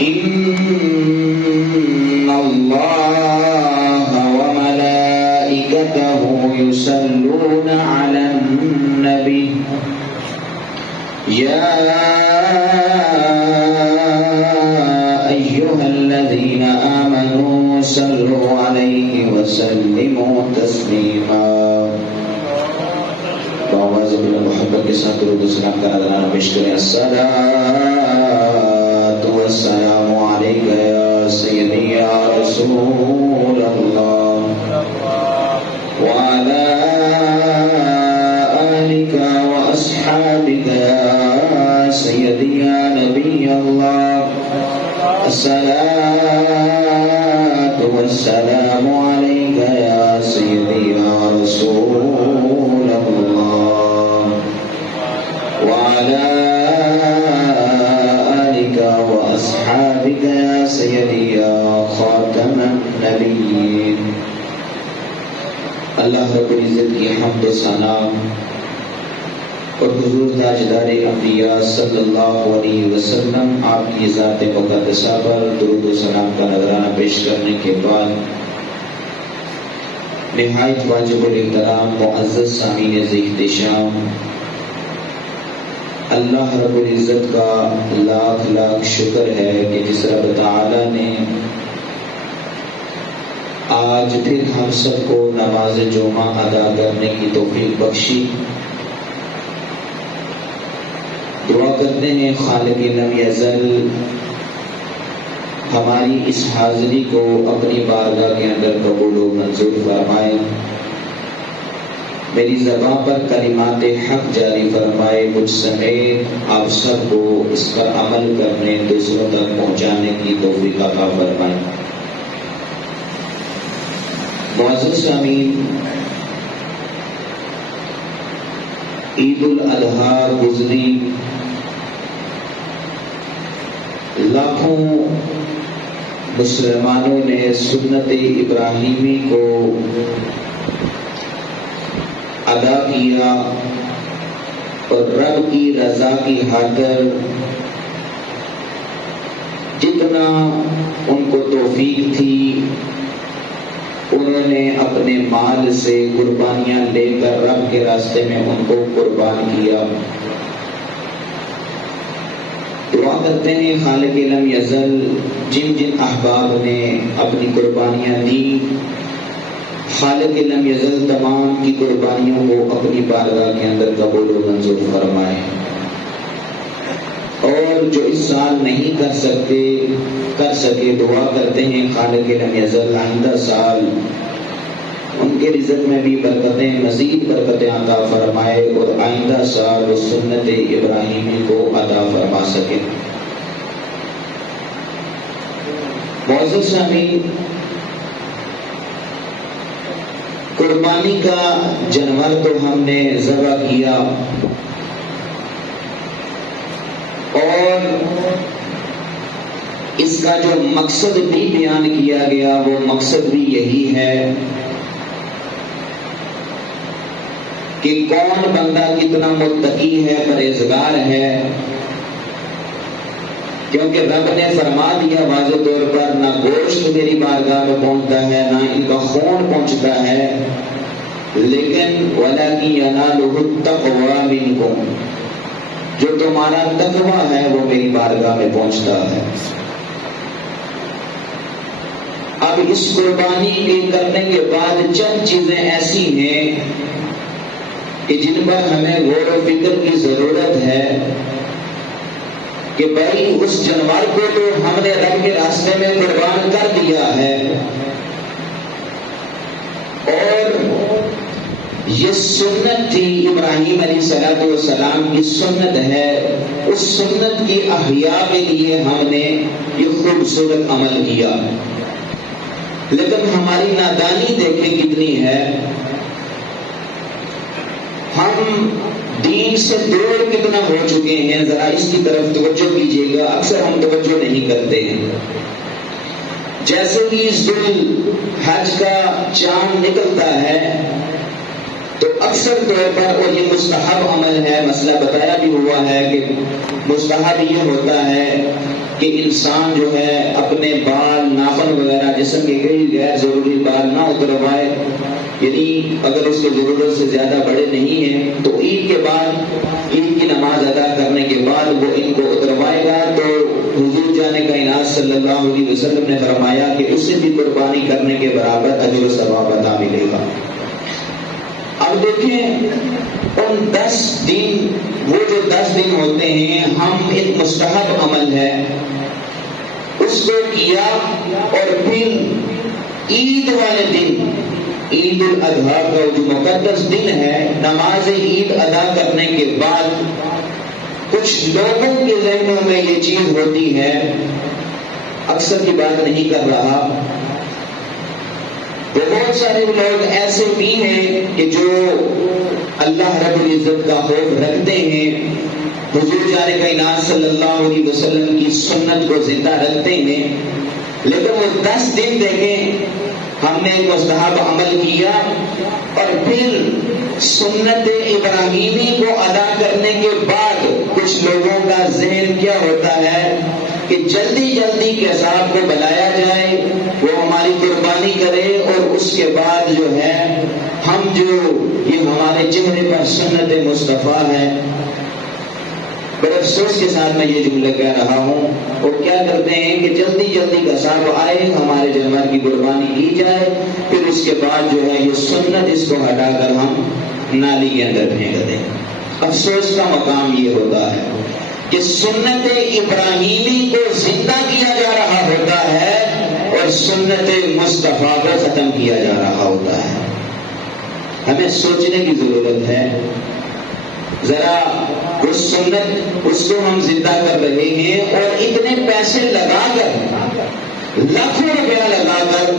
إن الله وملائكته يصلون على النبي يا أيها الذين آمنوا صلوا عليه وسلموا تسليما. بآواز محبت کے ساتھ درود و سلام کا ادانا پیش کریں. الصلاۃ والسلام علیک یا سیدی یا رسول اللہ وعلی آلک واصحابک یا سیدی یا نبی اللہ. الصلاۃ والسلام علیک یا سیدی یا رسول اللہ وعلی آلک واصحابک یا سیدی یا خاتم النبیین. اللہ رب العزت کی حمد و ثنا اور حضور تاجدار انبیاء صلی اللہ علیہ وسلم آپ کی ذات مقدسہ پر درود و سلام کا نذرانہ پیش کرنے کے بعد نہایت واجب الاحترام معزز سامعین ذی احتشام، اللہ رب العزت کا لاکھ لاکھ شکر ہے کہ جس رب تعالی نے آج پھر ہم سب کو نماز جمعہ ادا کرنے کی توفیق بخشی. دعا کرتے ہیں خالق لم یزل ہماری اس حاضری کو اپنی بارگاہ کے اندر قبول و منظور فرمائے. میری زبان پر کلمات حق جاری فرمائے. مجھ سمیت آپ سب کو اس پر عمل کرنے، دوسروں تک پہنچانے کی توفیق عطا فرمائے. معزز سامعین، عید الاضحیٰ گزری، لاکھوں مسلمانوں نے سنت ابراہیمی کو ادا کیا اور رب کی رضا کی خاطر جتنا ان کو توفیق تھی انہوں نے اپنے مال سے قربانیاں لے کر رب کے راستے میں ان کو قربان کیا. دعا کرتے ہیں خالق لم یزل جن جن احباب نے اپنی قربانیاں دی، خالق لم یزل تمام کی قربانیوں کو اپنی بارگاہ کے اندر قبول و منظور فرمائے. اور جو اس سال نہیں کر سکے دعا کرتے ہیں خالق لم یزل آئندہ سال ان کے رزق میں بھی برکتیں، مزید برکتیں عطا فرمائے اور آئندہ سال وہ سنت ابراہیمی کو عطا فرما سکے. معزز سامعین، قربانی کا جانور تو ہم نے ذبح کیا اور اس کا جو مقصد بھی بیان کیا گیا وہ مقصد بھی یہی ہے کہ کون بندہ کتنا متقی ہے، پرہیزگار ہے. کیونکہ رب نے فرما دیا واضح طور پر نہ گوشت میری بارگاہ میں پہنچتا ہے نہ ان کا خون پہنچتا ہے، لیکن وَلَكِنْ يَنَالُهُ التَّقْوَى مِنْكُمْ، جو تمہارا تقوی ہے وہ میری بارگاہ میں پہنچتا ہے. اب اس قربانی کے کرنے کے بعد چند چیزیں ایسی ہیں کہ جن پر ہمیں غور و فکر کی ضرورت ہے کہ بھائی اس جانور کو تو ہم نے رب کے راستے میں قربان کر دیا ہے اور یہ سنت تھی ابراہیم علیہ السلام کی سنت ہے. اس سنت کی احیاء کے لیے ہم نے یہ خوبصورت عمل کیا، لیکن ہماری نادانی دیکھیں کتنی ہے. ہم دین سے دور کتنا ہو چکے ہیں، ذرا اس کی طرف توجہ کیجیے گا. اکثر ہم توجہ نہیں کرتے ہیں. جیسے کہ اس ذوالحج کا چاند نکلتا ہے تو اکثر طور پر، اور یہ مستحب عمل ہے، مسئلہ بتایا بھی ہوا ہے کہ مستحب یہ ہوتا ہے کہ انسان جو ہے اپنے بال ناخن وغیرہ جسم کے کئی غیر ضروری بال نہ اتروائے، یعنی اگر اس کی ضرورت سے زیادہ بڑے نہیں ہیں تو عید کے بعد، عید کی نماز ادا کرنے کے بعد وہ ان کو اتروائے گا تو حضور جان کائنات صلی اللہ علیہ وسلم نے فرمایا کہ اسے بھی قربانی کرنے کے برابر اجر و ثواب عطا ملے گا۔ اب دیکھیں ان 10 دن، وہ جو 10 دن ہوتے ہیں، ہم ایک مستحب عمل ہے اس کو کیا، اور پھر عید والے دن، عید الاضحیٰ کا جو مقدس دن ہے، نماز عید ادا کرنے کے بعد کچھ لوگوں کے ذہنوں میں یہ چیز ہوتی ہے، اکثر کی بات نہیں کر رہا، بہت سارے لوگ ایسے بھی ہیں کہ جو اللہ رب العزت کا خوف رکھتے ہیں، حضور جان کائنات صلی اللہ علیہ وسلم کی سنت کو زندہ رکھتے ہیں، لیکن وہ 10 دن دیکھیں ہم نے ایک مستحب عمل کیا اور پھر سنت ابراہیمی کو ادا کرنے کے بعد کچھ لوگوں کا ذہن کیا ہوتا ہے کہ جلدی جلدی کساب کو بلایا جائے، وہ ہماری قربانی کرے، اور اس کے بعد جو ہے ہم جو یہ ہمارے چہرے پر سنت مصطفیٰ ہے۔ بڑے افسوس کے ساتھ میں یہ جملہ کہہ رہا ہوں، وہ کیا کرتے ہیں کہ جلدی جلدی کساب آئے، ہمارے جانور کی قربانی کی جائے، پھر اس کے بعد جو ہے یہ سنت اس کو ہٹا کر ہم نالی کے اندر پھینک دیں۔ افسوس کا مقام یہ ہوتا ہے کہ سنت ابراہیمی کو زندہ کیا جا رہا ہوتا ہے اور سنت مصطفیٰ کو ختم کیا جا رہا ہوتا ہے۔ ہمیں سوچنے کی ضرورت ہے، ذرا اس سنت اس کو ہم زندہ کر رہے ہیں اور اتنے پیسے لگا کر، لاکھوں روپیہ لگا کر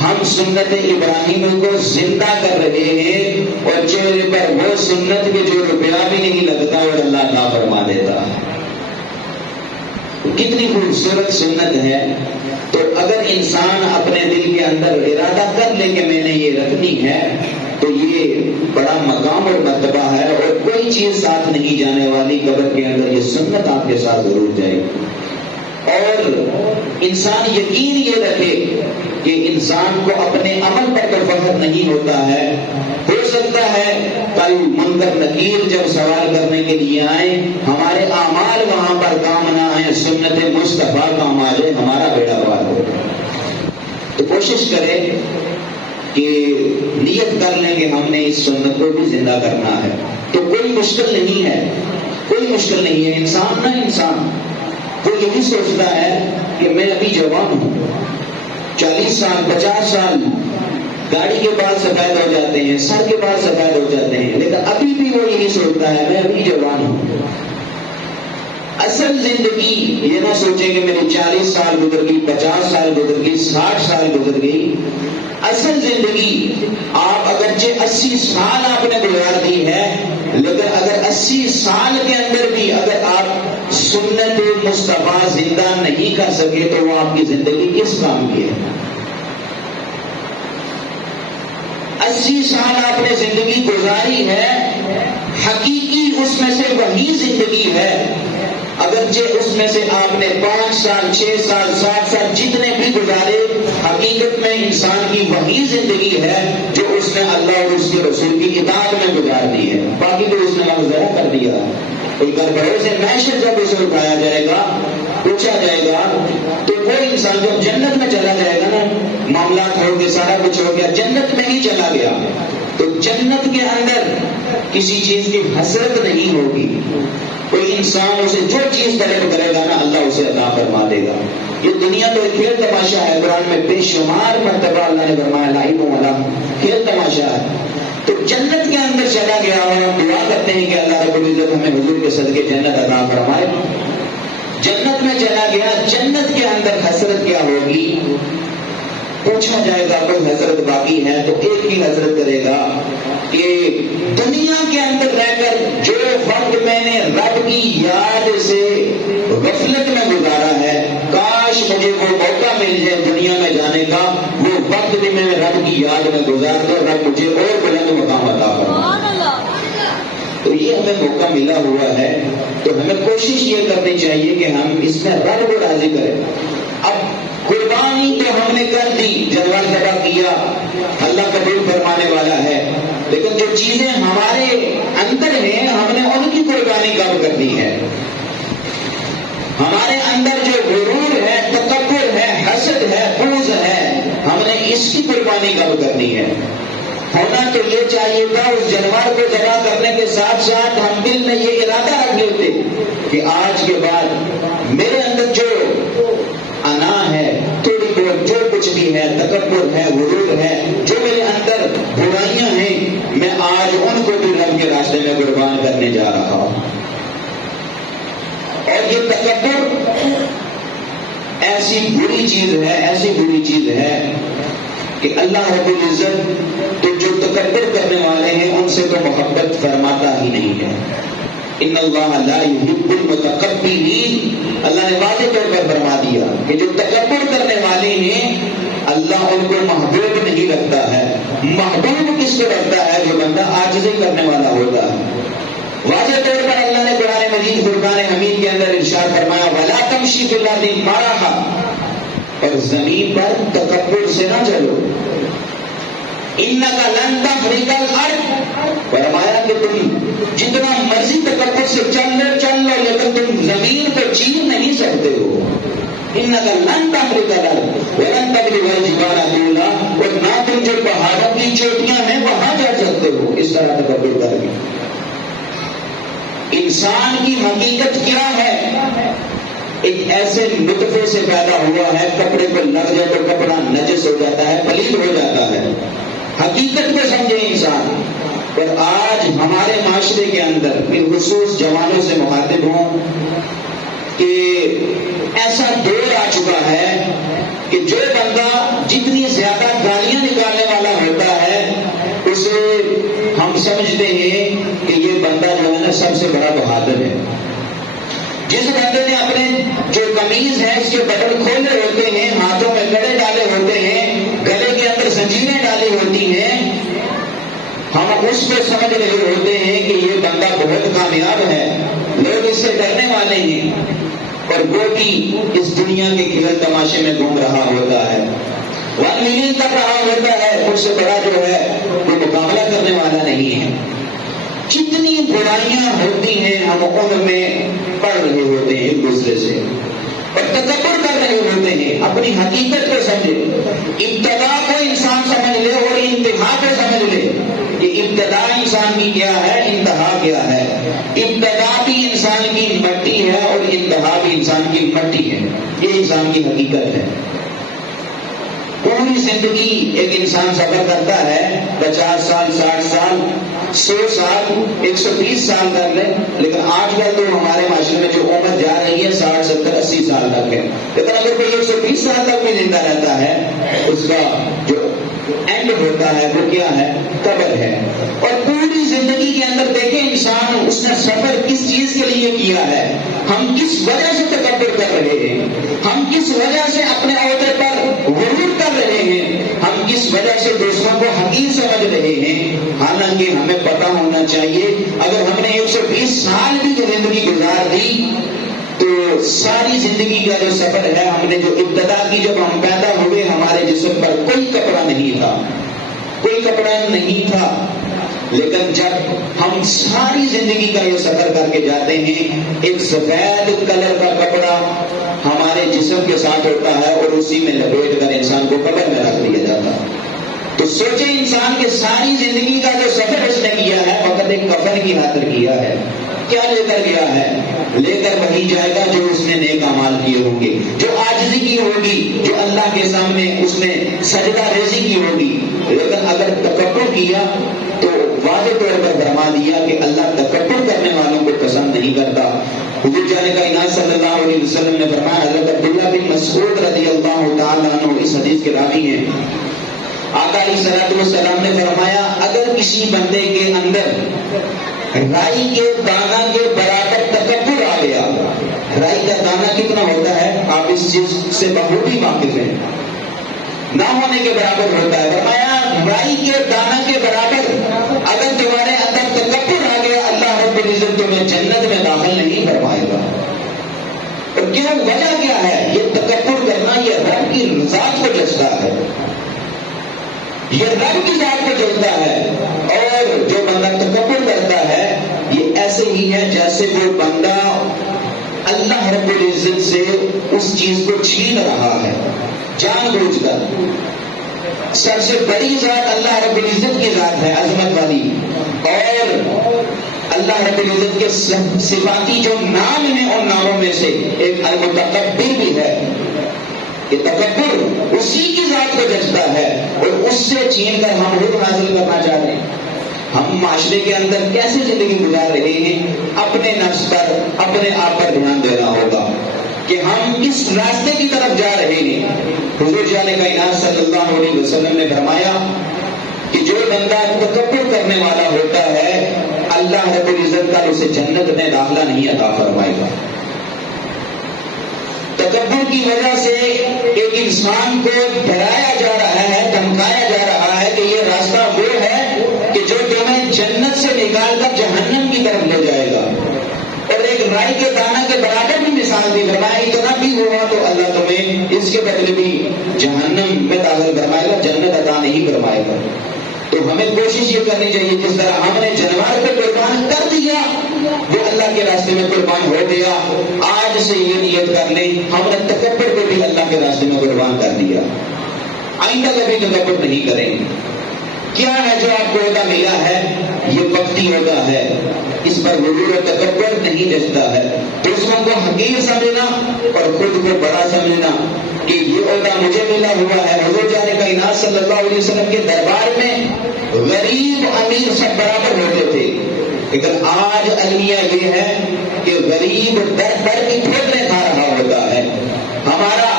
ہم سنت ابراہیم کو زندہ کر رہے ہیں، اور چہرے پر وہ سنت کے جو روپیہ بھی نہیں لگتا اور اللہ عطا فرما دیتا ہے۔ کتنی خوبصورت سنت ہے۔ تو اگر انسان اپنے دل کے اندر ارادہ کر لے کہ میں نے یہ رکھنی ہے تو یہ بڑا مقام اور مرتبہ ہے، اور کوئی چیز ساتھ نہیں جانے والی، قبر کے اندر یہ سنت آپ کے ساتھ ضرور جائے گی۔ اور انسان یقین یہ رکھے کہ انسان کو اپنے عمل پر تو فخر نہیں ہوتا ہے، ہو سکتا ہے کل منکر نکیر جب سوال کرنے کے لیے آئیں، ہمارے اعمال وہاں پر کام نہ آئیں، سنت مصطفیٰ کام آ جائے، ہمارا بیڑا پار ہو۔ تو کوشش کرے کہ نیت کر لیں کہ ہم نے اس سنت کو بھی زندہ کرنا ہے۔ تو کوئی مشکل نہیں ہے، کوئی مشکل نہیں ہے۔ انسان نہ انسان وہ یہی سوچتا ہے کہ میں ابھی جوان ہوں، 40 سال 50 سال گاڑی کے بال سفید ہو جاتے ہیں، سر کے بال سفید ہو جاتے ہیں، لیکن ابھی بھی وہ یہی سوچتا ہے میں ابھی جوان ہوں۔ اصل زندگی یہ نہ سوچیں کہ میری 40 سال گزر گئی، 50 سال گزر گئی، 60 سال گزر گئی۔ اصل زندگی آپ اگرچہ 80 سال آپ نے گزار دی ہے، لیکن اگر 80 سال کے اندر بھی اگر آپ سنت مصطفیٰ زندہ نہیں کر سکے تو وہ آپ کی زندگی کس کام کی ہے؟ 80 سال آپ نے زندگی گزاری ہے، حقیقی اس میں سے وہی زندگی ہے، اگرچہ اس میں سے آپ نے 5 سال 6 سال 7 سال جتنے بھی گزارے، حقیقت میں انسان کی وہی زندگی ہے جو اس نے اللہ اور اس کے رسول کی اطاعت میں گزار دی ہے، باقی تو اس نے ضائع کر دیا۔ کوئی گھر سے محشر جب اسے اٹھایا جائے گا، پوچھا جائے گا، تو کوئی انسان جب جنت میں چلا جائے گا نا، معاملات ہو گئے، سارا کچھ ہو گیا، جنت میں ہی چلا گیا، تو جنت کے اندر کسی چیز کی حسرت نہیں ہوگی۔ کوئی انسان اسے جو چیز طلب کرے گا نا، اللہ اسے عطا فرما دے گا۔ یہ دنیا تو ایک کھیل تماشا ہے، قرآن میں بے شمار مرتبہ اللہ نے فرمایا لعب و لہو، کھیل تماشا ہے۔ تو جنت کے اندر چلا گیا اور ہم دعا کرتے ہیں کہ اللہ رب العزت ہمیں حضور کے صدقے جنت عطا فرمائے۔ جنت میں چلا گیا، جنت کے اندر حسرت کیا ہوگی؟ پوچھا جائے گا کوئی حسرت باقی ہے تو ایک ہی حسرت کرے گا کہ دنیا کے اندر رہ کر جو وقت میں نے رب کی یاد سے غفلت میں گزارا ہے، کاش مجھے وہ موقع مل جائے دنیا میں جانے کا، وہ وقت بھی میں رب کی یاد میں گزار کر رب مجھے اور بلند مقام عطا فرمائے۔ تو یہ ہمیں موقع ملا ہوا ہے تو ہمیں کوشش یہ کرنی چاہیے کہ ہم اس میں رب کو راضی کریں. اب قربانی تو ہم نے کر دی، جانور ذبح کیا، اللہ قبول فرمانے والا ہے، لیکن جو چیزیں ہمارے اندر ہیں ہم نے ان کی قربانی کب کرنی ہے؟ ہمارے اندر جو غرور ہے، تکبر ہے، حسد ہے، بغض ہے، ہم نے اس کی قربانی کب کرنی ہے؟ ہونا تو یہ چاہیے تھا اس جانور کو ذبح کرنے کے ساتھ ساتھ ہم دل میں یہ ارادہ رکھ لیتے کہ آج کے بعد میرے اندر جو انا ہے، تھوڑی بہت جو کچھ بھی ہے، تکبر ہے، غرور ہے، جو میرے اندر برائیاں ہیں، میں آج ان کو بھی رب کے راستے میں قربان کرنے جا رہا ہوں. اور یہ تکبر ایسی بری چیز ہے کہ اللہ رب العزت تو جو تکبر کرنے والے ہیں ان سے تو محبت فرماتا ہی نہیں ہے. ان اللہ لا یحب المتکبرین، اللہ نے واضح طور پر فرما دیا کہ جو تکبر کرنے والے ہیں اللہ ان کو محبوب نہیں رکھتا ہے. محبوب کس کو رکھتا ہے؟ جو بندہ عاجزی کرنے والا ہوتا ہے. واضح طور پر اللہ نے قرآن مجید فرقان حمید کے اندر ارشاد فرمایا وَلَا تَمْشِ فِي الْأَرْضِ مَرَحًا، اور زمین پر تکبر سے نہ چلو. اِنَّكَ لَن تَخْرِقَ الْأَرْضَ، فرمایا کہ تم جتنا مرضی تکبر سے چل لو لیکن تم زمین کو چیر نہیں سکتے ہو. اِنَّكَ لَن تَخْرِقَ الْأَرْضَ وَلَن تَبْلُغَ الْجِبَالَ طُولًا، اور نہ تم جو پہاڑوں کی چوٹیاں ہیں وہاں جا سکتے ہو اس طرح تکبر کر کے. انسان کی حقیقت کیا ہے؟ ایک ایسے نطفے سے پیدا ہوا ہے، کپڑے کو لگ جائے تو کپڑا نجس ہو جاتا ہے، پلید ہو جاتا ہے. حقیقت کو سمجھے انسان. اور آج ہمارے معاشرے کے اندر بالخصوص جوانوں سے مخاطب ہوں کہ ایسا دور آ چکا ہے کہ جو بندہ جتنی زیادہ گالیاں نکالنے والا ہوتا ہے اسے ہم سمجھتے ہیں کہ یہ بندہ جو ہے نا سب سے بڑا بہادر ہے. جس بندے نے اپنے جو قمیض ہے اس کے بٹن کھولے ہوتے ہیں، ہاتھوں میں کڑے ڈالے ہوتے ہیں، گلے کے اندر زنجیریں ڈالی ہوتی ہیں، ہم اس کو سمجھ رہے ہوتے ہیں کہ یہ بندہ بہت کامیاب ہے، لوگ اس سے ڈرنے والے ہیں، اور وہ بھی اس دنیا کے کھیل تماشے میں گھوم رہا ہوتا ہے، 1 ملین کر رہا ہوتا ہے، اس سے بڑا جو ہے وہ مقابلہ کرنے والا نہیں ہے. جتنی برائیاں ہوتی ہیں ہم ان میں پڑھ رہے ہوتے ہیں ایک دوسرے سے اور تکبر کر رہے ہوتے ہیں. اپنی حقیقت کو سمجھے، ابتدا کو انسان سمجھ لے اور انتہا کو سمجھ لے کہ ابتدا انسان کی کیا ہے، انتہا کیا ہے. ابتدا بھی انسان کی مٹی ہے اور انتہا بھی انسان کی مٹی ہے. یہ انسان کی حقیقت ہے. پوری زندگی ایک انسان سفر کرتا ہے، 50 سال، 60 سال، 100 سال، 120 سال کر لے، لیکن آج کل تو ہمارے معاشرے میں جو عمر جا رہی ہے 60، 70، 80 سال تک ہے. لیکن اگر کوئی 120 سال تک بھی زندہ رہتا ہے اس کا جو اینڈ ہوتا ہے وہ کیا ہے؟ قبر ہے. اور پوری زندگی کے اندر دیکھیں انسان اس نے سفر کس چیز کے لیے کیا ہے، ہم کس وجہ سے تکبر کر رہے ہیں، ہم کس وجہ سے اپنے عہدے پر غرور کر رہے ہیں، ہم کس وجہ سے دوسروں کو حقیر سمجھ رہے ہیں. حالانکہ ہمیں پتا ہونا چاہیے اگر ہم نے 120 سال بھی زندگی گزار دی تو ساری زندگی کا جو سفر ہے، ہم نے جو ابتدا کی، جب ہم پیدا ہوئے ہمارے جسم پر کوئی کپڑا نہیں تھا، کوئی کپڑا نہیں تھا، لیکن جب ہم ساری زندگی کا یہ سفر کر کے جاتے ہیں ایک سفید کلر کا کپڑا ہمارے جسم کے ساتھ ہوتا ہے اور اسی میں لپیٹ کر انسان کو قبر میں رکھ دیا جاتا ہے. تو سوچے انسان کے ساری زندگی کا جو سفر اس نے کیا ہے فقط ایک کفن کی خاطر کیا ہے. کیا لے کر گیا ہے؟ لے کر وہی جائے گا جو اس نے نیک اعمال کیے ہوں گے، جو عاجزی کی ہوگی، جو اللہ کے سامنے اس نے سجدہ ریزی کی ہوگی. لیکن اگر تکبر کیا تو واضح طور پر فرما دیا کہ اللہ تکبر کرنے والوں کو پسند نہیں کرتا. حضور جان کائنات صلی اللہ علیہ وسلم نے فرمایا، حضرت عبداللہ بن مسعود رضی اللہ تعالیٰ عنہ اس حدیث کے راوی ہیں، آقا علیہ الصلوۃ والسلام نے فرمایا اگر کسی بندے کے اندر رائی کے دانہ کے برابر تکبر آ گیا، رائی کا دانہ کتنا ہوتا ہے آپ اس چیز سے بخوبی واقف ہیں، نہ ہونے کے برابر ہوتا ہے. فرمایا رائی کے دانہ کے برابر اگر تمہارے اندر تکبر آ گیا اللہ رب العزت تمہیں جنت میں داخل نہیں کیوں؟ وجہ کیا ہے؟ یہ تکبر کرنا یہ رب کی ذات کو جچتا ہے، یہ رب کی ذات کو جچتا ہے۔ اور جو بندہ تکبر کرتا ہے یہ ایسے ہی ہے جیسے وہ بندہ اللہ رب العزت سے اس چیز کو چھین رہا ہے جان بوجھ کر۔ سب سے بڑی ذات اللہ رب العزت کی ذات ہے، عظمت والی، اور اللہ رب العزت کے صفاتی جو نام ہیں ان ناموں میں سے ایک المتکبر بھی ہے۔ یہ تکبر اسی کی ذات کو جچتا ہے اور اس سے چھین کر ہم حکم حاصل کرنا چاہتے ہیں۔ ہم معاشرے کے اندر کیسے زندگی گزار رہے ہیں؟ اپنے نفس پر، اپنے آپ پر دھیان دینا ہوگا کہ ہم کس راستے کی طرف جا رہے ہیں۔ حضور جان کائنات صلی اللہ علیہ وسلم نے فرمایا کہ جو بندہ تکبر کرنے والا ہوتا ہے اللہ رب العزت کا اسے جنت میں داخلہ نہیں عطا فرمائے گا۔ تکبر کی وجہ سے ایک انسان کو ڈرایا جا رہا ہے، دھمکایا جا رہا ہے کہ یہ راستہ وہ ہے کہ جو تمہیں جنت سے نکال کر جہنم کی طرف لے جائے گا۔ اور ایک رائی کے دانہ کے برابر بھی مثال دی، فرمایا اتنا بھی ہوا تو اللہ تمہیں اس کے بدلے بھی جہنم میں داخل فرمائے گا، جنت عطا نہیں فرمائے گا۔ تو ہمیں کوشش یہ کرنی چاہیے جس طرح ہم نے جانور کو قربان کر دیا، وہ اللہ کے راستے میں قربان ہو گیا، آج سے یہ نیت کر لیں ہم نے تکبر کو بھی اللہ کے راستے میں قربان کر دیا، آئندہ کبھی تکبر نہیں کریں گے۔ کیا ہے جو آپ کو عہدہ ملا ہے؟ یہ وقتی عہدہ ہے، اس پر غرور و تکبر نہیں جچتا ہے۔ دوسروں کو حقیر سمجھنا اور خود کو بڑا سمجھنا کہ یہ عہدہ مجھے ملا ہوا ہے۔ حضور جان کائنات صلی اللہ علیہ وسلم کے دربار میں غریب امیر سب برابر ہوتے تھے، لیکن آج المیہ یہ ہے کہ غریب در در کی ٹھوکریں کھا رہا ہوتا ہے۔ ہمارا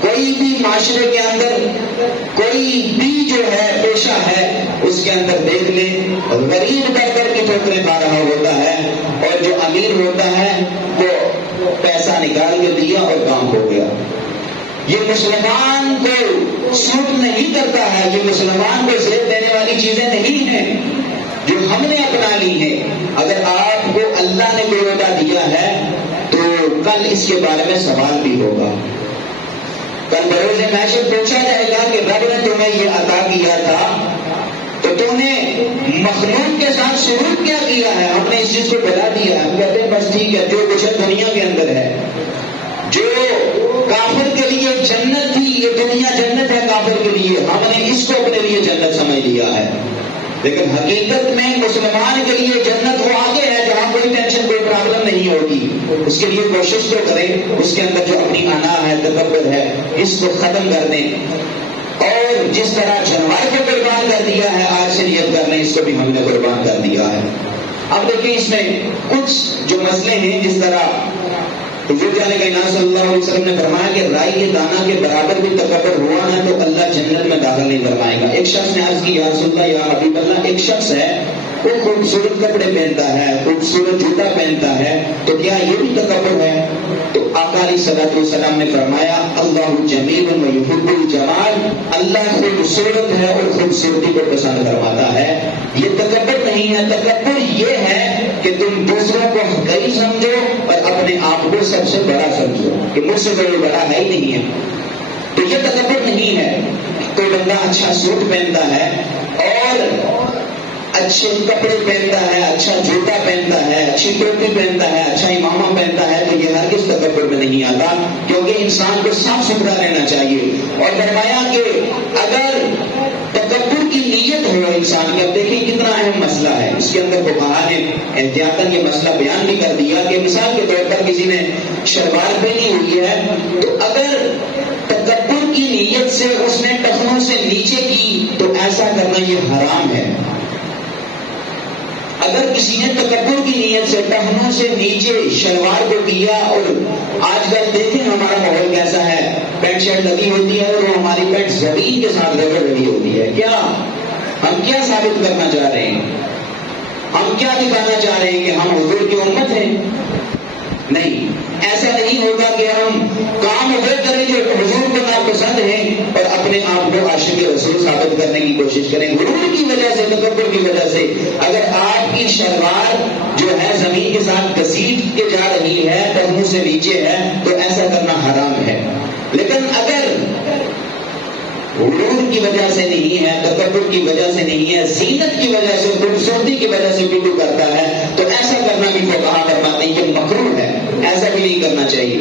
کوئی بھی معاشرے کے اندر کوئی بھی جو ہے پیشہ ہے اس کے اندر دیکھ لیں، غریب در در کی ٹھوکریں کھا رہا ہوتا ہے، اور جو امیر ہوتا ہے وہ پیسہ نکال کے دیا اور کام ہو گیا۔ یہ مسلمان کو سوٹ نہیں کرتا ہے، یہ مسلمان کو زیب دینے والی چیزیں نہیں ہیں جو ہم نے اپنا لی ہیں۔ اگر آپ کو اللہ نے کوئی عہدہ دیا ہے تو کل اس کے بارے میں سوال بھی ہوگا۔ کل بروز محشر پوچھا جائے گا کہ رب نے تمہیں یہ عطا کیا تھا تو تم نے مخلوق کے ساتھ سلوک کیا کیا ہے؟ ہم نے اس چیز کو بتا دیا ہے، ہم کہتے ہیں بس ٹھیک ہے، جو کچھ ہے دنیا کے اندر ہے۔ جو کافر کے لیے جنت تھی، یہ دنیا جنت ہے کافر کے لیے، ہم نے اس کو اپنے لیے جنت سمجھ لیا ہے، لیکن حقیقت میں مسلمان کے لیے جنت وہ آگے ہے جہاں کوئی ٹینشن کوئی پرابلم نہیں ہوگی۔ اس کے لیے کوشش تو کریں، اس کے اندر جو اپنی انا ہے، تکبر ہے، اس کو ختم کر دیں، اور جس طرح جانور کو قربان کر دیا ہے آج سے نیت کر لیں اس کو بھی ہم نے قربان کر دیا ہے۔ اب دیکھیں اس میں کچھ جو مسئلے ہیں، جس طرح حضور جان کائنات صلی اللہ علیہ وسلم نے فرمایا کہ رائی کے دانہ کے برابر بھی تکبر ہوا ہے تو اللہ جنت میں داخل نہیں فرمائے گا۔ ایک شخص نے عرض کی یا رسول اللہ یا حبیب اللہ، ایک شخص ہے وہ خوبصورت کپڑے پہنتا ہے، خوبصورت جوتا پہنتا ہے، تو کیا یہ بھی تکبر ہے؟ تو آقا علیہ الصلوۃ والسلام نے فرمایا اللہ جمیل و یحب الجمال، اللہ خوبصورت ہے اور خوبصورتی کو پسند فرماتا ہے۔ یہ تکبر نہیں ہے، تکبر یہ ہے کہ تم دوسروں کو حقیر سمجھو اور اپنے آپ کو سب سے بڑا سمجھو کہ مجھ سے کوئی بڑا ہے ہی نہیں ہے، تو یہ تکبر نہیں ہے۔ کوئی بندہ اچھا سوٹ پہنتا ہے اور اچھے کپڑے پہنتا ہے، اچھا جوتا پہنتا ہے، اچھی ٹوپی پہنتا ہے، اچھا امامہ پہنتا ہے، تو یہ ہرگز تکبر میں نہیں آتا، کیونکہ انسان کو صاف ستھرا رہنا چاہیے۔ اور فرمایا کہ اگر تکبر کی نیت ہو انسان کی، اب دیکھیں کتنا اہم مسئلہ ہے، اس کے اندر فقہاء نے احتیاطاً یہ مسئلہ بیان بھی کر دیا کہ مثال کے طور پر کسی نے شلوار پہنی ہوئی ہے، تو اگر تکبر کی نیت سے اس نے ٹخنوں سے نیچے کی تو ایسا کرنا یہ حرام ہے۔ اگر کسی نے تکبر کی نیت سے ٹخنوں سے نیچے شلوار کو کیا، اور آج کل دیکھیں ہمارا ماحول کیسا ہے، پینٹ شرٹ لگی ہوتی ہے اور وہ ہماری پینٹ زمین کے ساتھ رگڑ رہی ہوتی ہے، کیا ہم کیا ثابت کرنا چاہ رہے ہیں؟ ہم کیا دکھانا چاہ رہے ہیں کہ ہم حضور کی امت ہیں؟ نہیں، ایسا نہیں ہوگا کہ ہم کام وہ کریں جو حضور کو ناپسند ہیں اور اپنے آپ کو عاشق رسول ثابت کرنے کی کوشش کریں۔ غرور کی وجہ سے، تکبر کی وجہ سے اگر آپ کی شلوار جو جو ہے زمین کے ساتھ گھسیٹ کے جا رہی ہے، ٹخنوں سے نیچے ہے، تو ایسا کرنا حرام ہے۔ لیکن اگر غرور کی وجہ سے نہیں ہے، تکبر کی وجہ سے نہیں ہے، زینت کی وجہ سے، خوبصورتی کی وجہ سے وضو کرتا ہے، تو ایسا کرنا بھی فقہا فرماتے ہیں کہ مکروہ ہے، ایسا بھی نہیں کرنا چاہیے۔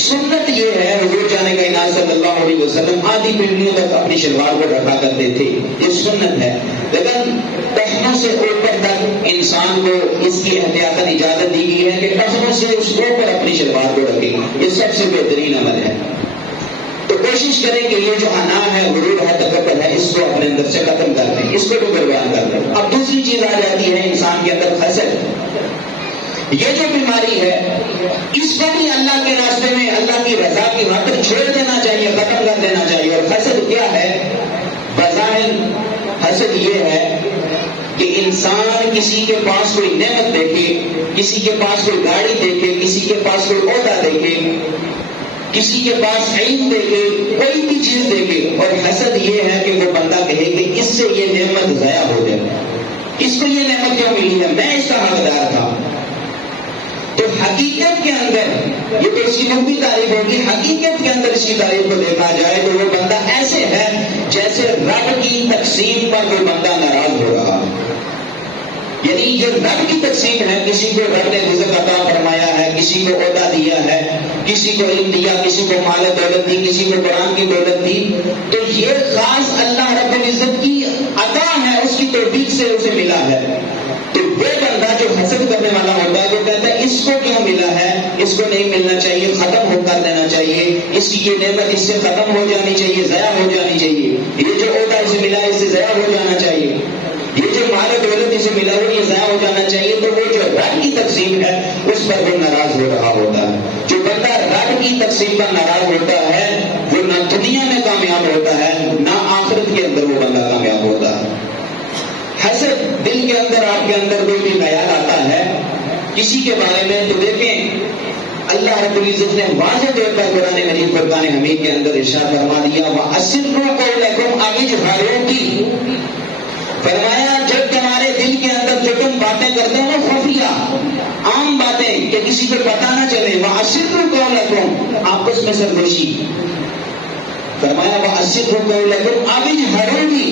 سنت یہ ہے، حضور جان کائنات صلی اللہ علیہ وسلم آدھی پنڈلیوں تک اپنی شلوار کو ڈھکا کرتے تھے، یہ سنت ہے۔ لیکن ٹخنوں سے اوپر تک انسان کو اس کی احتیاطاً اجازت دی گئی ہے کہ ٹخنوں سے اس کے اوپر اپنی شلوار کو ڈھکے، یہ سب سے بہترین عمل ہے۔ تو کوشش کریں کہ یہ جو انا ہے، غرور ہے، تکبر ہے، اس کو اپنے اندر سے ختم کر دیں، اس کو بھی قربان کر دیں۔ اب دوسری چیز آ جاتی ہے انسان کے اندر حسد۔ یہ جو بیماری ہے، اس کو بھی اللہ کے راستے میں، اللہ کی رضا کی خاطر چھوڑ دینا چاہیے، ختم کر دینا چاہیے۔ اور حسد کیا ہے؟ بظاہر حسد یہ ہے کہ انسان کسی کے پاس کوئی نعمت دیکھے، کسی کے پاس کوئی گاڑی دیکھے، کسی کے پاس کوئی عہدہ دیکھے، کسی کے پاس علم دیکھے، کوئی بھی چیز دیکھے، اور حسد یہ ہے کہ وہ بندہ کہے کہ اس سے یہ نعمت ضائع ہو جائے، اس کو یہ نعمت کیوں ملی ہے، میں اس کا حقدار تھا۔ تو حقیقت کے اندر یہ تو اس کی لمبی تعریف ہوگی، حقیقت کے اندر اس کی تعریف کو دیکھا جائے تو وہ بندہ ایسے ہے جیسے رب کی تقسیم پر وہ بندہ ناراض ہو رہا، یعنی یہ رب کی تقسیم ہے، کسی کو رب نے رزق عطا فرمایا ہے، کسی کو عہدہ دیا ہے، کسی کو علم دیا، کسی کو مال دولت دی، کسی کو قرآن کی دولت دی، تو یہ خاص اللہ رب العزت کی عطا ہے، اس کی توفیق سے اسے ملا ہے۔ تو وہ بندہ جو حسد کرنے والا ہوتا ہے وہ کہتا ہے اس کو کیوں ملا ہے، اس کو نہیں ملنا چاہیے، ختم ہو کر دینا چاہیے، اس کی یہ نعمت اس سے ختم ہو جانی چاہیے، ضائع ہو جانی چاہیے، یہ جو عہدہ اسے ملا ہے اس سے ضائع ہو جانا چاہیے، یہ جو مال دولت اسے ملا ہو یہ ضائع ہو جانا چاہیے۔ تو وہ جو رب کی تقسیم ہے اس پر وہ ناراض ہو رہا ہوتا ہے۔ جو بندہ رب کی تقسیم پر ناراض ہوتا ہے وہ نہ دنیا میں کامیاب ہوتا ہے، نہ آخرت کے اندر وہ بندہ کامیاب ہوتا ہے۔ حسد دل کے اندر، آپ کے اندر کوئی بھی خیال آتا ہے کسی کے بارے میں، تو دیکھیں اللہ رب العزت نے واضح طور پر قرآن مجید فرقان حمید کے اندر ارشاد فرما دیا، وَأَسِرُّوا قَوْلَكُمْ أَوِ اجْهَرُوا بِهِ، فرمایا جب تمہارے دل کے اندر جو تم باتیں کرتے ہو خفیہ عام باتیں کہ کسی کو پتہ نہ چلے، وَأَسِرُّوا قَوْلَكُمْ، آپس میں سرگوشی، فرمایا وَأَسِرُّوا قَوْلَكُمْ أَوِ اجْهَرُوا بِهِ،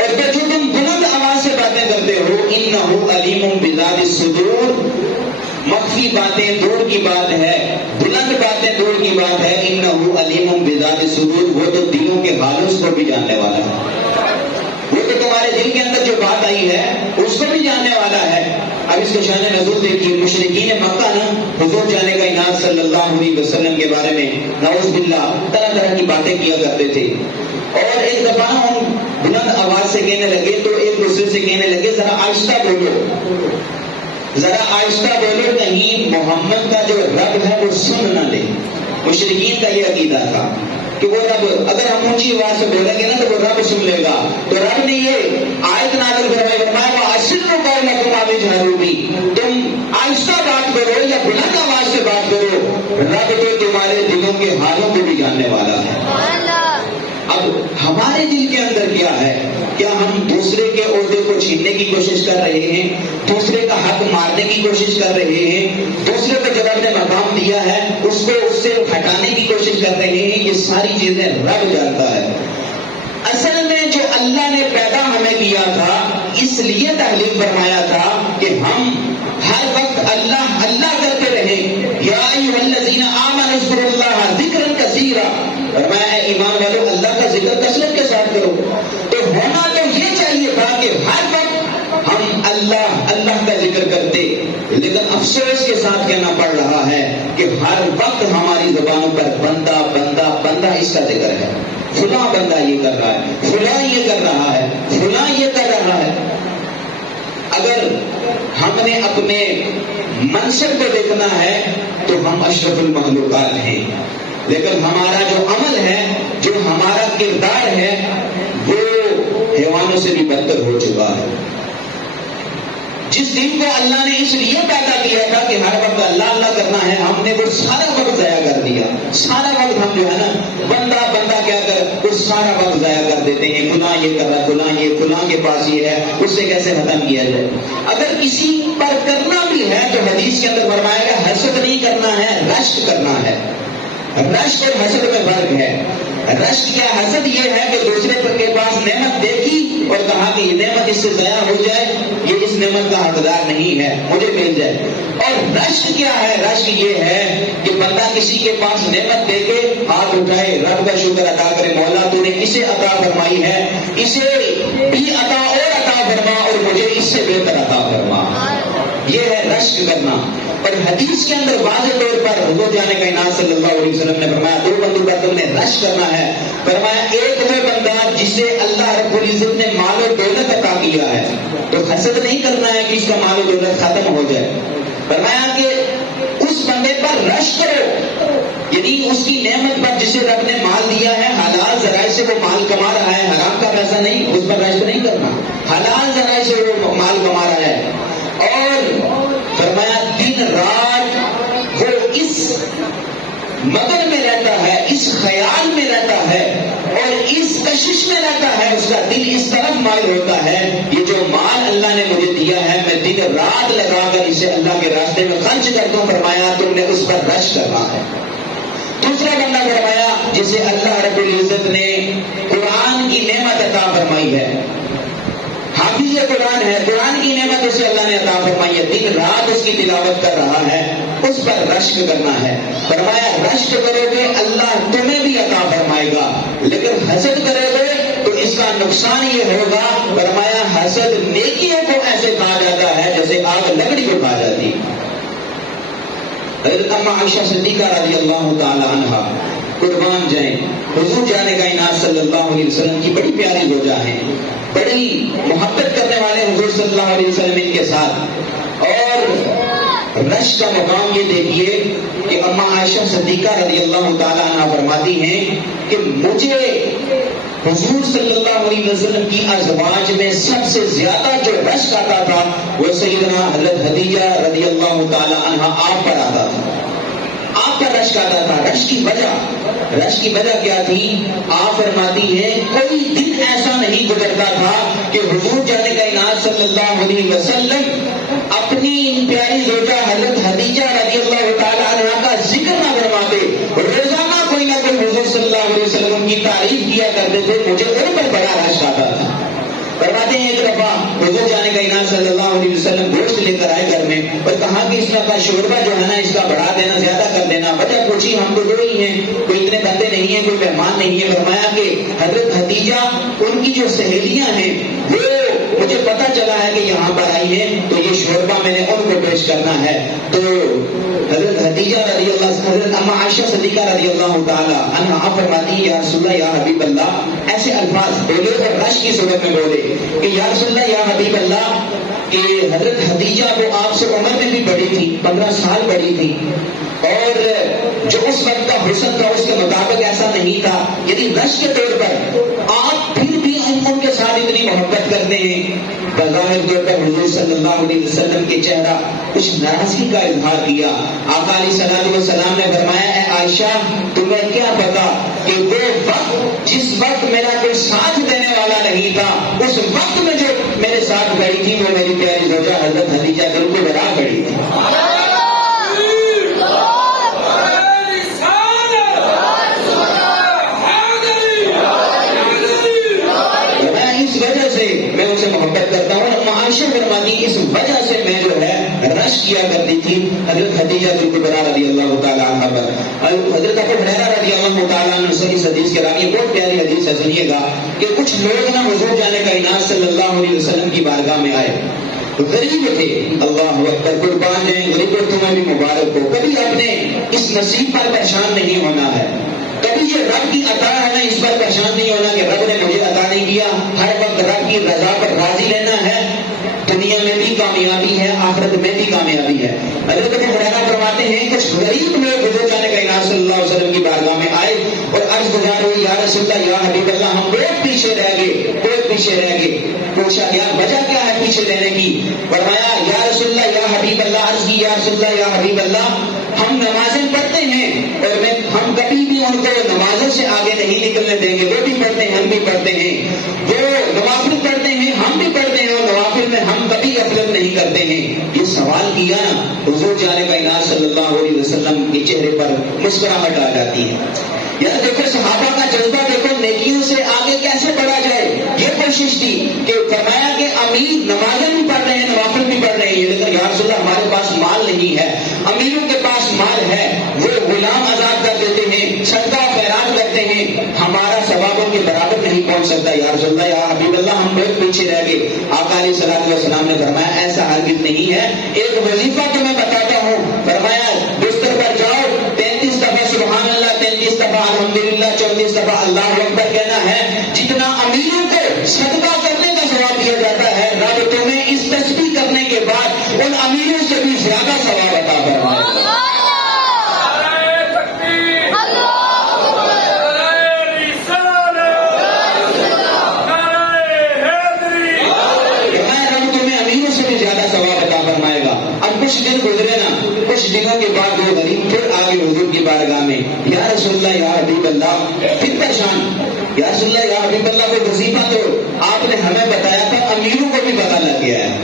اور پھر جو تم بلند آواز سے باتیں کرتے ہو، إِنَّهُ عَلِيمٌ بِذَاتِ الصُّدُورِ، مخفی باتیں دور کی بات ہے، بلند باتیں دور کی بات ہے، إِنَّهُ عَلِيمٌ بِذَاتِ الصُّدُورِ، وہ تو دلوں کے حالوں کو بھی جاننے والا ہے، وہ تو تمہارے دل کے اندر جو بات آئی ہے اس کو بھی جاننے والا ہے۔ اب اس کو شان نزول دیکھیے، مشرکین مکہ نا حضور جانے کا انعام صلی اللہ علیہ وسلم کے بارے میں نعوذ باللہ طرح طرح کی باتیں کیا کرتے تھے، اور ایک دفعہ ہم بلند آواز سے کہنے لگے تو ایک دوسرے سے کہنے لگے ذرا آہستہ بولو، ذرا آہستہ بولو، کہیں محمد کا جو رب ہے وہ سن نہ لے۔ مشرکین کا یہ عقیدہ تھا کہ وہ رب، اگر ہم اونچی آواز سے بولیں گے نا تو وہ رب سن لے گا، تو رب نے یہ آیت نازل فرمائی، فرمایا وَأَسِرُّوا قَوْلَكُمْ أَوِ اجْهَرُوا بِهِ، تم آہستہ بات کرو یا بلند آواز سے بات کرو، رب تو تمہارے دلوں کے حالوں کو بھی جاننے والا ہے۔ اب ہمارے دل کے اندر کیا ہے؟ کیا ہم دوسرے کے عہدے کو چھیننے کی کوشش کر رہے ہیں، دوسرے کا حق مارنے کی کوشش کر رہے ہیں، دوسرے کو جو رب نے مقام دیا ہے اس کو اس سے ہٹانے کی کوشش کر رہے ہیں؟ یہ ساری چیزیں رب جانتا ہے۔ اصل میں جو اللہ نے پیدا ہمیں کیا تھا اس لیے تعلیم فرمایا تھا کہ ہم ہر وقت اللہ اللہ کرتے رہیں، یا ایھا الذین آمنوا اذکروا اللہ ذکرا کثیرا، فرمایا اے ایمان والو اللہ کا ذکر کثرت کے ساتھ کرو۔ تو ہونا تو یہ چاہیے تھا کہ ہر وقت ہم اللہ اللہ کا ذکر کرتے، لیکن افسوس کے ساتھ کہنا پڑ رہا ہے کہ ہر وقت ہماری زبانوں پر بندہ بندہ بندہ اس کا ذکر ہے، فلاں بندہ یہ کر رہا ہے، فلاں یہ کر رہا ہے، فلاں یہ کر رہا ہے۔ اگر ہم نے اپنے منصب کو دیکھنا ہے تو ہم اشرف المخلوقات ہیں، لیکن ہمارا جو عمل ہے، جو ہمارا کردار ہے، وہ حیوانوں سے بھی بدتر ہو چکا ہے۔ جس دن کو اللہ نے اس لیے پیدا کیا تھا کہ ہر وقت اللہ اللہ کرنا ہے، ہم نے وہ سارا وقت ضائع کر دیا، سارا وقت ہم جو ہے نا بندہ بندہ کیا کر، اس سارا وقت ضائع کر دیتے ہیں، فلاں یہ کر رہا ہے، فلاں یہ، فلاں کے پاس یہ ہے، اس سے کیسے ختم کیا جائے۔ اگر کسی پر کرنا بھی ہے تو حدیث کے اندر فرمایا گیا حسد نہیں کرنا ہے، رشک کرنا ہے۔ رشک اور حسد میں فرق ہے۔ رشک یا حسد یہ ہے کہ دوسرے کے پاس نعمت دیکھی اور کہا کہ یہ نعمت اس سے ضائع ہو جائے، یہ اس نعمت کا حقدار نہیں ہے، مجھے مل جائے۔ اور رشک کیا ہے؟ رشک یہ ہے کہ بندہ کسی کے پاس نعمت دے کے ہاتھ اٹھائے، رب کا شکر ادا کرے، مولا تو نے اسے عطا فرمائی ہے، اسے بھی عطا اور عطا فرما اور مجھے اس سے بہتر عطا فرما، یہ ہے رشک کرنا۔ اور حدیث کے اندر واضح طور پر حضور جان کائنات صلی اللہ علیہ وسلم نے فرمایا دو بندوں پر تم نے رشک کرنا ہے۔ فرمایا ایک وہ بندہ جسے اللہ رب العزت نے مال و دولت عطا کیا ہے، تو حسد نہیں کرنا ہے کہ اس کا مال و دولت ختم ہو جائے۔ فرمایا کہ اس بندے پر رشک کرو، یعنی اس کی نعمت پر جسے رب نے مال دیا ہے، حلال ذرائع سے وہ مال کما رہا ہے، حرام کا پیسہ نہیں، اس پر رشک نہیں کرنا، حلال ذرائع سے وہ مال کما رہا ہے۔ اور فرمایا دن رات وہ اس مگن میں رہتا ہے، اس خیال میں رہتا ہے اور اس کشش میں رہتا ہے، اس کا دل اس طرف مائل ہوتا ہے یہ جو مال اللہ نے مجھے دیا ہے میں دن رات لگا کر اسے اللہ کے راستے میں خرچ کرتا ہوں۔ فرمایا تم نے اس پر رشک کرنا ہے۔ دوسرا بندہ فرمایا جسے اللہ رب العزت نے قرآن کی نعمت عطا فرمائی ہے، حافظ قرآن ہے، قرآن کی نعمت اسے اللہ نے عطا فرمائی ہے، دن رات اس کی تلاوت کر رہا ہے، اس پر رشک کرنا ہے۔ فرمایا رشک کرو گے اللہ تمہیں بھی عطا فرمائے گا، لیکن حسد کرو گے تو اس کا نقصان یہ ہوگا۔ فرمایا حسد نیکیوں کو ایسے کھا جاتا ہے جیسے آگ لکڑی کو کھا جاتی۔ حضرت اما عائشہ صدیقہ رضی اللہ تعالی عنہا قربان جائیں، حضور جان کائنات صلی اللہ علیہ وسلم کی بڑی پیاری زوجہ ہیں، بڑی محبت کرنے والے حضور صلی اللہ علیہ وسلم ان کے ساتھ۔ اور رشک کا مقام یہ دیکھیے کہ اما عائشہ صدیقہ رضی اللہ تعالی عنہ فرماتی ہیں کہ مجھے حضور صلی اللہ علیہ وسلم کی ازواج میں سب سے زیادہ جو رشک آتا تھا وہ سیدنا حضرت خدیجہ رضی اللہ تعالی عنہ آپ پر آتا تھا، آپ کا رشک آتا تھا۔ رشک کی وجہ کیا تھی؟ آپ فرماتی ہیں کوئی دن ایسا نہیں گزرتا تھا کہ حضور جان کائنات صلی اللہ علیہ وسلم اپنی ان پیاری زوجہ حضرت خدیجہ رضی اللہ تعالی عنہ کا ذکر نہ فرماتے، روزانہ کوئی نہ کوئی حضور صلی اللہ علیہ وسلم کی تعریف کیا کرتے تھے، مجھے ان پر بڑا رشک آتا تھا۔ فرماتے ہیں ایک دفعہ حضور جان کائنات صلی اللہ علیہ وسلم گوشت لے کر آئے گھر میں اور کہا کہ اس کا شوربہ جو ہے نا اس کا بڑھا دینا، زیادہ کر دینا۔ وجہ پوچھی، ہم تو دو ہی ہیں، کوئی اتنے بندے نہیں ہیں، کوئی مہمان نہیں ہے۔ فرمایا کہ حضرت خدیجہ ان کی جو سہیلیاں ہیں وہ مجھے پتا چلا ہے کہ یہاں پر آئی ہیں تو یہ شوربہ میں نے ان کو پیش کرنا ہے۔ تو حضرت خدیجہ رضی اللہ، حضرت اما عائشہ صدیقہ رضی اللہ تعالی عنہا فرماتی ہیں یا رسول اللہ یا حبیب اللہ، ایسے الفاظ بولے اور رشک کی صورت میں بولے کہ یا رسول اللہ یا حبیب اللہ، کہ حضرت خدیجہ وہ آپ سے عمر میں بھی بڑی تھی، 15 سال بڑی تھی، اور جو اس وقت کا حسن تھا اس کے مطابق ایسا نہیں تھا، یعنی رشک کے طور پر آپ پھر بھی ان کے ساتھ اتنی محبت کرتے ہیں۔ بظاہر طور پر حضور صلی اللہ علیہ وسلم کے چہرہ کچھ ناراضگی کا اظہار کیا۔ آقا علیہ الصلوۃ والسلام نے فرمایا اے عائشہ تمہیں کیا پتا کہ وہ وقت جس وقت میرا کوئی ساتھ دینے والا نہیں تھا، اس وقت میں جو میرے ساتھ کھڑی تھی وہ میری پیاری زوجہ حضرت خدیجہ دل کو بڑا کھڑی تھی۔ اس وجہ سے میں ان سے محبت کرتا ہوں۔ عائشہ فرماتی اس وجہ سے میں جو ہے رشک کیا کرتی تھی حضرت خدیجہ کبریٰ رضی اللہ تعالی عنہ پر۔ حضرت ابو ہریرہ رضی اللہ تعالی عنہ سے اس حدیث کے راوی، بہت پیاری حدیث ہے، سنیے گا کہ کچھ لوگ نا حضور جان کائنات صلی اللہ علیہ وسلم کی بارگاہ میں آئے، غریب تھے، اللہ اکبر، قربان جائیں غریبوں تمہیں بھی مبارک ہو، کبھی اپنے اس نصیب پر پریشان نہیں ہونا ہے، کبھی یہ رب کی عطا ہے نا اس پر پریشان نہیں ہونا کہ رب نے مجھے عطا نہیں کیا، ہر وقت رب کی رضا پر راضی رہنا ہے، دنیا میں بھی کامیابی ہے آخرت میں بھی کامیابی ہے۔ حضرت ابو ہریرہ فرماتے ہیں کچھ غریب لوگ حضور جان کائنات صلی اللہ علیہ وسلم کی بارگاہ میں آئے اور عرض گزار ہوئی یا رسول اللہ یا حبیب اللہ ہم بہت پیچھے رہ گئے، بہت پیچھے رہ گئے۔ پوچھا گیا وجہ کیا ہے پیچھے رہنے کی؟ فرمایا یا رسول اللہ یا حبیب اللہ، عرض کی یا رسول اللہ یا حبیب اللہ ہم نمازیں پڑھتے ہیں اور ہم کبھی بھی ان کو نمازوں سے آگے نہیں نکلنے دیں گے. وہ بھی پڑھتے ہیں ہم بھی پڑھتے ہیں, وہ نوافل پڑھتے ہیں ہم بھی پڑھتے ہیں, اور نوافل میں ہم کبھی غفلت نہیں کرتے ہیں. یہ سوال کیا نا, حضور جان کائنات صلی اللہ علیہ وسلم کے چہرے پر مسکراہٹ آ جاتی ہے. یار دیکھو صحابہ کا جذبہ دیکھو, نیکیوں سے آگے کیسے بڑھا جائے, یہ کوشش تھی کہ فرمایا کہ امیر نمازیں بھی پڑھ رہے ہیں نوافل بھی پڑھ رہے ہیں, لیکن یا رسول اللہ ہمارے پاس مال نہیں ہے. امیروں کے پاس مال ہے, وہ غلام آزاد کر دیتے ہیں, صدقہ خیرات کرتے ہیں, ہمارا ثواب ان کے برابر نہیں پہنچ سکتا. یا رسول اللہ یا حبیب اللہ ہم بہت پیچھے رہ گئے. آقا علیہ الصلوۃ والسلام نے فرمایا ایسا ہرگز نہیں ہے. ایک وظیفہ تو میں بتاتا ہوں, فرمایا بستر پر جاؤ 33 دفعہ سبحان اللہ, 33 دفعہ الحمدللہ, 34 دفعہ اللہ اکبر کہنا ہے. جتنا امیروں کو صدقہ کرنے کا ثواب دیا جاتا ہے, رب تمہیں اس تسبیح کرنے کے بعد ان امیروں سے بھی زیادہ ثواب عطا فرمائے. کچھ دن گزرے نا, کچھ دنوں کے بعد وہ غریب پھر آگے حضور کی بارگاہ میں, یا رسول اللہ یا حبیب اللہ, پھر پریشان, یا رسول اللہ یا حبیب اللہ کو وظیفہ تو آپ نے ہمیں بتایا تھا, امیروں کو بھی پتہ لگ گیا ہے,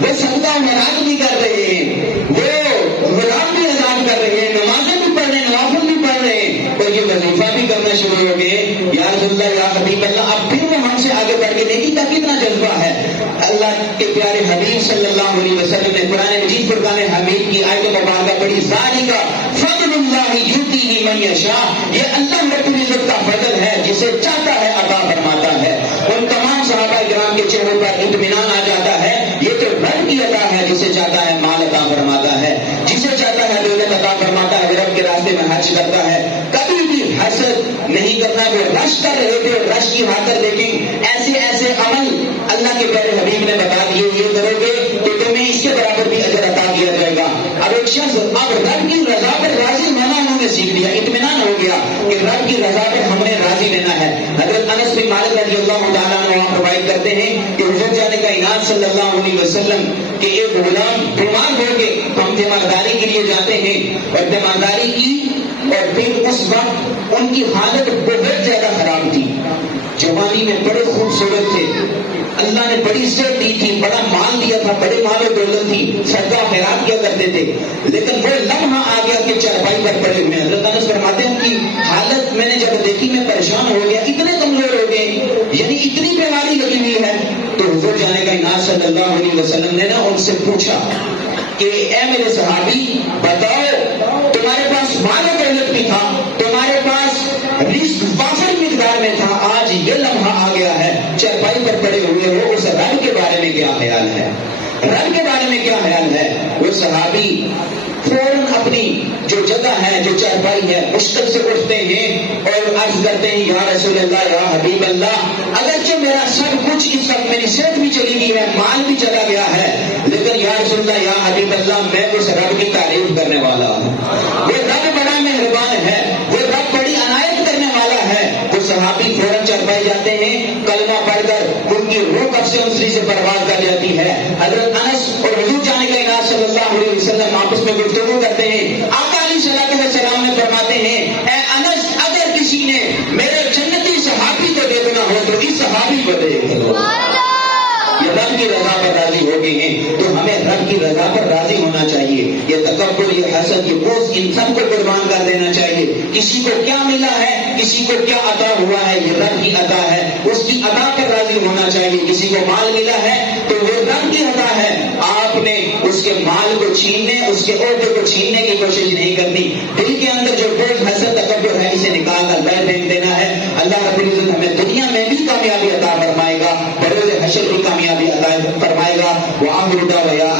وہ صدقہ خیرات بھی کر رہے ہیں, وہ غلام بھی آزاد کر رہے ہیں, نمازیں بھی پڑھ رہے ہیں, نوافل بھی پڑھ رہے ہیں, اور یہ وظیفہ بھی کرنا شروع ہو گئے. یا رسول اللہ یا حبیب اللہ, اب پھر وہ ہم سے آگے بڑھ کے نیکی کا کتنا جذبہ ہے. اللہ کے پیارے حبیب صلی اللہ علیہ وسلم نے قرآن مجید فرقان حمید کی آیت مبارکہ پڑھی, ذالک فضل اللہ یؤتیہ من یشاء, یہ اللہ رب العزت کا فضل ہے, جسے چاہتا ہے عطا فرماتا ہے. ان تمام صحابہ کرام کے چہروں پر اطمینان آ جاتا ہے. یہ تو رب کی عطا ہے, جسے چاہتا ہے مال عطا فرماتا ہے, جسے چاہتا ہے دولت عطا فرماتا ہے, رب کے راستے میں خرچ کرتا ہے. کبھی بھی حسد نہیں کرنا. وہ رش کر رہے تھے, رش کی خاطر, لیکن ایسے ایسے عمل اللہ کے پیارے حبیب نے بتا دیے, یہ کرو گے تو تمہیں اس کے برابر بھی اجر عطا کیا جائے گا. اب ایک شخص اب رب کی رضا پر راضی ہونا انہوں نے سیکھ لیا, اطمینان ہو گیا کہ رب کی رضا پر ہم نے راضی لینا ہے. حضرت انس بن مالک رضی اللہ تعالیٰ عنہ روایت کرتے ہیں کہ حضور جان کائنات صلی اللہ علیہ وسلم کے ایک غلام بیمار ہو کے ہم تیمارداری کے لیے جاتے ہیں, اور تیمارداری کی, اور پھر اس وقت ان کی حالت بہت زیادہ خراب تھی. جوانی میں بڑے خوبصورت تھے, اللہ نے بڑی عزت دی تھی, بڑا مال دیا تھا, بڑے مال و دولت تھی, صدقہ خیرات کیا کرتے تھے, لیکن وہ لمحہ آ گیا کہ چارپائی پر پڑے ہوئے. حضرت انس فرماتے ہیں ان کی حالت میں نے جب دیکھی میں پریشان ہو گیا, اتنے کمزور ہو گئے, یعنی اتنی بیماری لگی ہوئی ہے. تو حضور جان کائنات صلی اللہ علیہ وسلم نے نا ان سے پوچھا کہ اے میرے صحابی بتاؤ, تمہارے پاس مال و دولت بھی تھا, تمہارے پاس رزق وافر مقدار میں تھا, آج یہ لمحہ آ گیا ہے, چارپائی پر پڑے ہوئے ہو, اس رب کے بارے میں کیا خیال ہے, رب کے بارے میں کیا خیال ہے. وہ صحابی فوراً اپنی جو جگہ ہے, جو چارپائی ہے, مشکل سے اٹھتے ہیں اور عرض کرتے ہیں یا رسول اللہ یا حبیب اللہ, اگرچہ میرا سب کچھ اس وقت, میری صحت بھی چلی گئی ہے, مال بھی چلا گیا ہے, لیکن یا رسول اللہ یا حبیب اللہ میں اس رب کی تعریف کرنے والا ہوں. وہ رب بڑا مہربان ہے, وہ رب بڑی عنایت کرنے والا ہے. وہ صحابی فوراً چارپائی جاتے ہیں, کلمہ پڑھ کر ان کی روح کب سے انسری سے پرواز کر جاتی ہے. حضرت انس اور حضور جان کائنات صلی اللہ علیہ وسلم آپس میں گفتگو کرتے ہیں. آقا علیہ الصلوۃ والسلام نے فرماتے ہیں اے انس, اگر کسی نے میرے جنتی صحابی کو دیکھنا ہو تو اس صحابی کو دیکھ لو. یہ رب کی رضا پر راضی ہو گئے ہیں, تو ہمیں رب کی رضا پر راضی ہونا چاہیے. یہ تکبر, یہ حسد, یہ بغض, ان سب کو قربان کر دینا چاہیے. کسی کو کیا ملا ہے, کسی کو کیا عطا ہوا ہے, یہ رب کی عطا ہے, اس کی عطا پر راضی ہونا چاہیے. کسی کو مال ملا ہے تو وہ رب کی عطا ہے, آپ نے اس کے مال کو چھیننے, اس کے عہدے کو چھیننے کی کوشش نہیں کرنی. دل کے اندر جو بغض, حسد, تکبر ہے, اسے نکال کر باہر پھینک دینا ہے. اللہ رب العزت ہمیں دنیا میں بھی کامیابی عطا فرمائے گا, بروز حشر بھی کامیابی عطا فرمائے گا. وآخر دعوانا